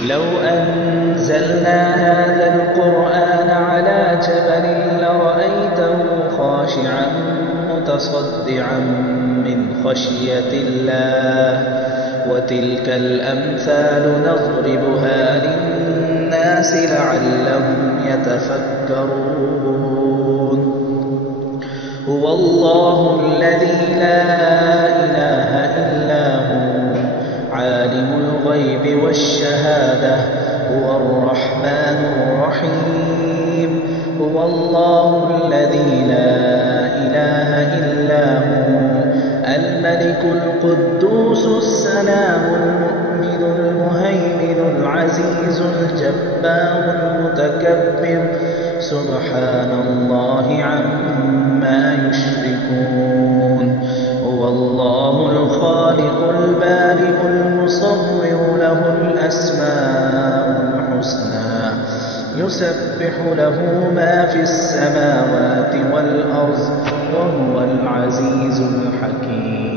لو أنزلنا هذا القرآن على جبل لرأيته خاشعا متصدعا من خشية الله وتلك الأمثال نضربها للناس لعلهم يتفكرون هو الله الذي لا إله إلا هو عالم الغيب والشهادة هو الرحمن الرحيم هو الله الذي لا إله إلا هو الملك القدوس السلام المؤمن المهيمن العزيز الجبار المتكبر سبحان الله عما يشركون هو الله الخالق البارئ المصور له الأسماء الحسنى يسبح له ما في السماوات والأرض وهو العزيز الحكيم